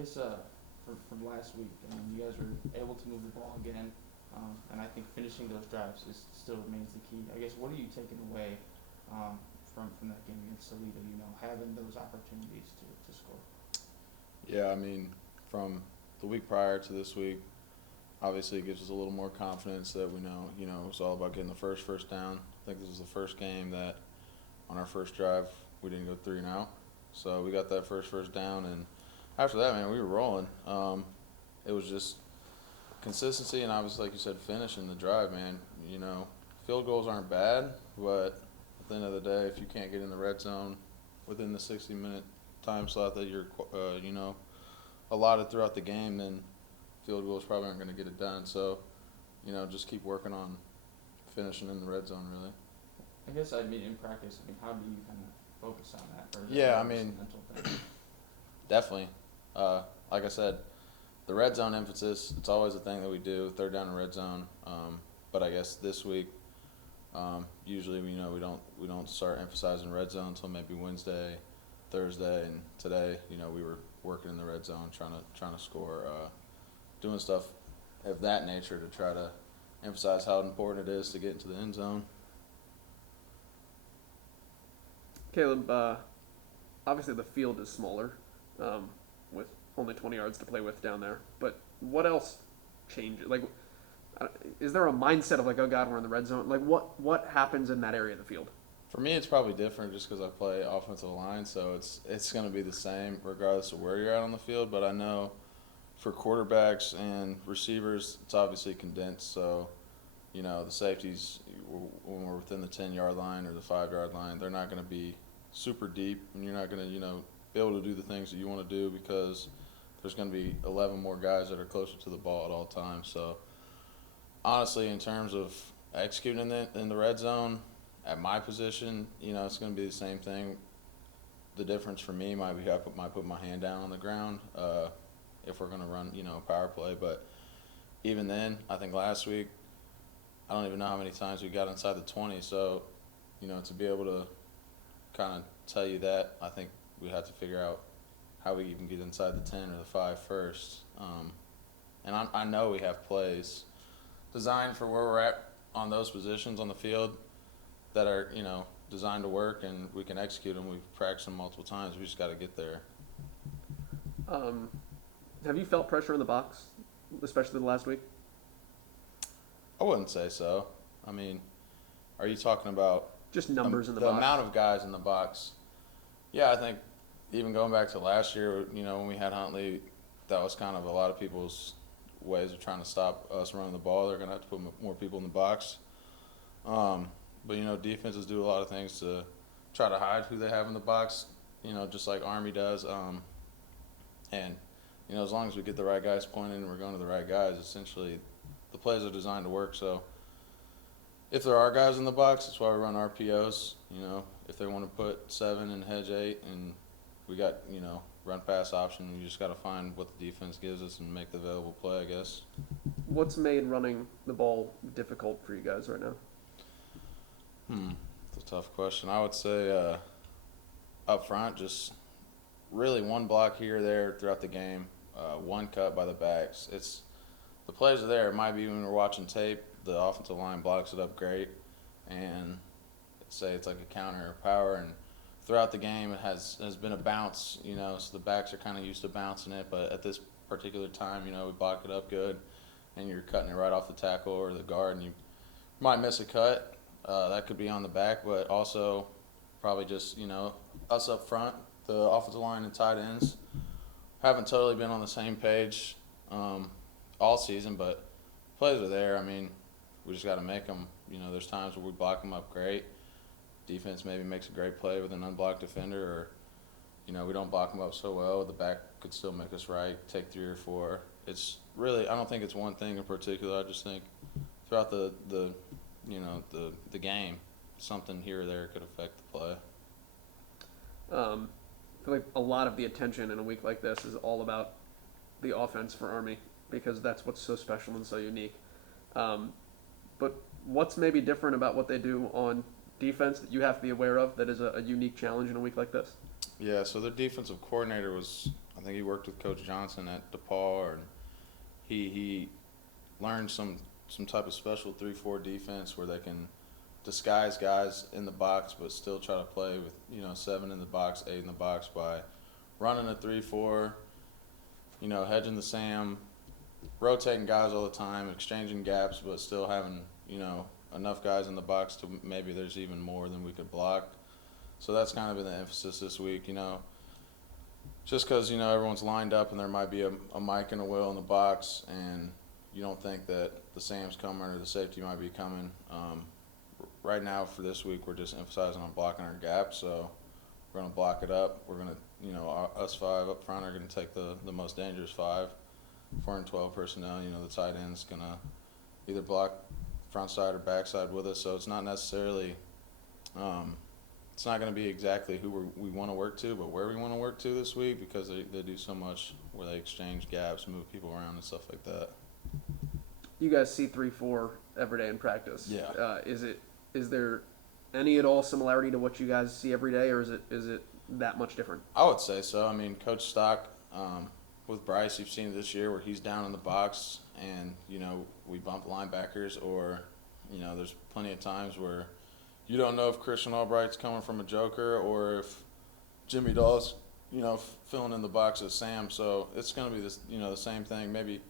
guess from last week, you guys were able to move the ball again, and I think finishing those drives is still remains the key. I guess what are you taking away um, from that game against Toledo? Having those opportunities to score. Yeah, I mean, from the week prior to this week, obviously it gives us a little more confidence that we know, it's all about getting the first down. I think this is the first game that on our first drive we didn't go 3 and out. So we got that first down, and after that, man, we were rolling. It was just consistency, and obviously, like you said, finishing the drive, man. Field goals aren't bad, but at the end of the day, if you can't get in the red zone within the 60-minute time slot that you're, allotted throughout the game, then field goals probably aren't going to get it done. So, just keep working on finishing in the red zone, really. I guess I mean in practice. I mean, how do you kind of focus on that, or is that Yeah, I more just a mean, mental thing? definitely. Like I said, the red zone emphasis, it's always a thing that we do, third down and red zone. But I guess this week, usually we don't start emphasizing red zone until maybe Wednesday, Thursday, and today, we were working in the red zone, trying to score, doing stuff of that nature to try to emphasize how important it is to get into the end zone. Caleb, obviously the field is smaller, with only 20 yards to play with down there. But what else changes? Like, is there a mindset of like, oh God, we're in the red zone? Like, what happens in that area of the field? For me, it's probably different just because I play offensive line, so it's going to be the same regardless of where you're at on the field. But I know for quarterbacks and receivers, it's obviously condensed. So, the safeties, when we're within the 10-yard line or the 5-yard line, they're not going to be super deep, and you're not going to, be able to do the things that you want to do because there's going to be 11 more guys that are closer to the ball at all times. So, honestly, in terms of executing in the red zone, at my position, it's going to be the same thing. The difference for me might be might put my hand down on the ground if we're going to run, a power play. But even then, I think last week, I don't even know how many times we got inside the 20. So, to be able to kind of tell you that, I think we have to figure out how we even get inside the 10 or the 5 first. And I know we have plays designed for where we're at on those positions on the field that are, designed to work, and we can execute them. We've practiced them multiple times. We just got to get there. Um, have you felt pressure in the box, especially the last week? I wouldn't say so. I mean, are you talking about Just numbers in the the box. amount of guys in the box? Yeah, I think even going back to last year, when we had Huntley, that was kind of a lot of people's ways of trying to stop us running the ball. They're going to have to put more people in the box. But, defenses do a lot of things to try to hide who they have in the box, just like Army does. And, as long as we get the right guys pointed and we're going to the right guys, essentially the plays are designed to work. So if there are guys in the box, that's why we run RPOs. If they want to put 7 and hedge 8, and we got, run pass option, we just got to find what the defense gives us and make the available play, I guess. What's made running the ball difficult for you guys right now? It's a tough question. I would say up front, just really one block here or there throughout the game, one cut by the backs. The plays are there. It might be when we're watching tape, the offensive line blocks it up great, and say it's like a counter or power, and throughout the game it has been a bounce, so the backs are kind of used to bouncing it, but at this particular time, we block it up good, and you're cutting it right off the tackle or the guard, and you might miss a cut. That could be on the back, but also probably just, us up front, the offensive line and tight ends haven't totally been on the same page all season, but plays are there. I mean, we just got to make them. There's times where we block them up great. Defense maybe makes a great play with an unblocked defender, or, we don't block them up so well. The back could still make us right, take 3 or 4. It's really, I don't think it's one thing in particular. I just think throughout the game, something here or there could affect the play. I feel like a lot of the attention in a week like this is all about the offense for Army because that's what's so special and so unique. But what's maybe different about what they do on defense that you have to be aware of that is a unique challenge in a week like this? Yeah, so their defensive coordinator I think he worked with Coach Johnson at DePaul, and he learned some type of special 3-4 defense where they can disguise guys in the box but still try to play with 7 in the box, 8 in the box by running a 3-4, hedging the Sam, rotating guys all the time, exchanging gaps, but still having enough guys in the box to maybe there's even more than we could block. So that's kind of been the emphasis this week, just because everyone's lined up and there might be a Mike and a Will in the box, and you don't think that the Sam's coming or the safety might be coming. Right now for this week, we're just emphasizing on blocking our gap, so we're going to block it up. We're going to, us 5 up front are going to take the most dangerous 5. 4 and 12 personnel, the tight end's going to either block front side or back side with us, so it's not necessarily it's not going to be exactly who we want to work to, but where we want to work to this week, because they do so much where they exchange gaps, move people around and stuff like that. You guys see 3-4 every day in practice. Yeah. Is there any at all similarity to what you guys see every day, or is it that much different? I would say so. I mean, Coach Stock, with Bryce, you've seen it this year where he's down in the box and, we bump linebackers, or, there's plenty of times where you don't know if Christian Albright's coming from a joker or if Jimmy Dahl's, filling in the box as Sam. So it's going to be this, the same thing. Maybe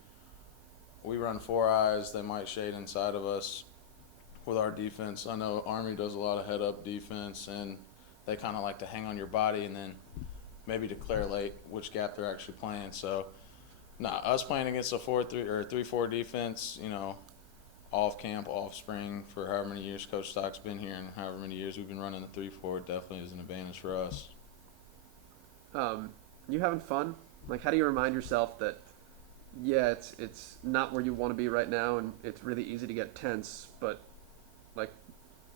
we run 4 eyes, they might shade inside of us with our defense. I know Army does a lot of head-up defense, and they kind of like to hang on your body and then maybe declare late which gap they're actually playing. So, us playing against a 4-3 or 3-4 defense, off camp, off spring, for however many years Coach Stock's been here and however many years we've been running the 3-4, definitely is an advantage for us. You having fun? Like, how do you remind yourself that, yeah, it's not where you want to be right now, and it's really easy to get tense, but like,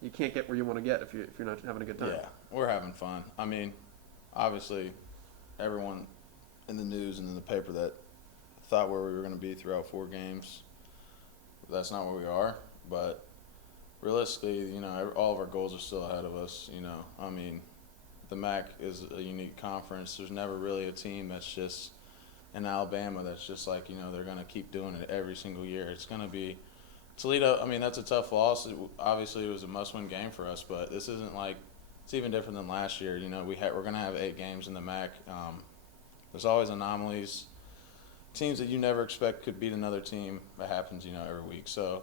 you can't get where you want to get if you're not having a good time. Yeah, we're having fun. I mean, obviously, everyone in the news and in the paper that thought where we were going to be throughout 4 games, that's not where we are. But realistically, all of our goals are still ahead of us. I mean, the MAC is a unique conference. There's never really a team that's just in Alabama that's just like, they're going to keep doing it every single year. It's going to be Toledo. I mean, that's a tough loss. Obviously, it was a must-win game for us, but this isn't like, it's even different than last year. We're going to have 8 games in the MAC. There's always anomalies. Teams that you never expect could beat another team. That happens, every week. So,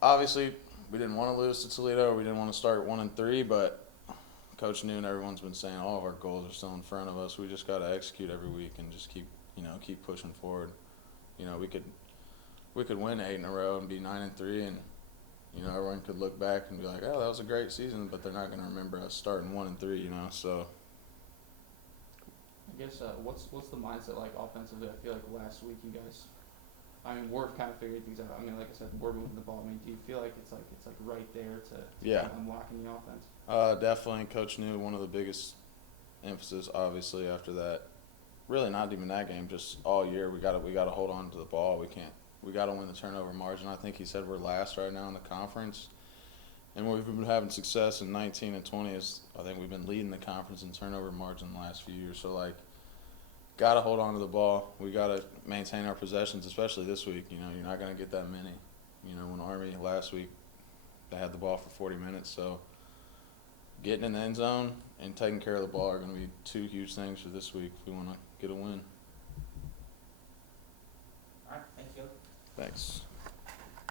obviously, we didn't want to lose to Toledo, or we didn't want to start 1-3, but Coach knew, and everyone's been saying all of our goals are still in front of us. We just got to execute every week and just keep pushing forward. We could win 8 in a row and be 9-3, and everyone could look back and be like, oh, that was a great season, but they're not going to remember us starting 1-3, so. I guess what's the mindset like offensively? I feel like last week you guys, we're kind of figuring things out. Like I said, we're moving the ball. Do you feel like it's like right there to yeah. keep unlocking the offense? Definitely. Coach knew one of the biggest emphasis, obviously, after that, really not even that game, just all year, we got to hold on to the ball. We got to win the turnover margin. I think he said we're last right now in the conference. And we've been having success in 19 and 20. I think we've been leading the conference in turnover margin the last few years. So, got to hold on to the ball. We got to maintain our possessions, especially this week. You're not going to get that many. When Army last week, they had the ball for 40 minutes. So, getting in the end zone and taking care of the ball are going to be 2 huge things for this week if we want to get a win. All right, thank you. Thanks.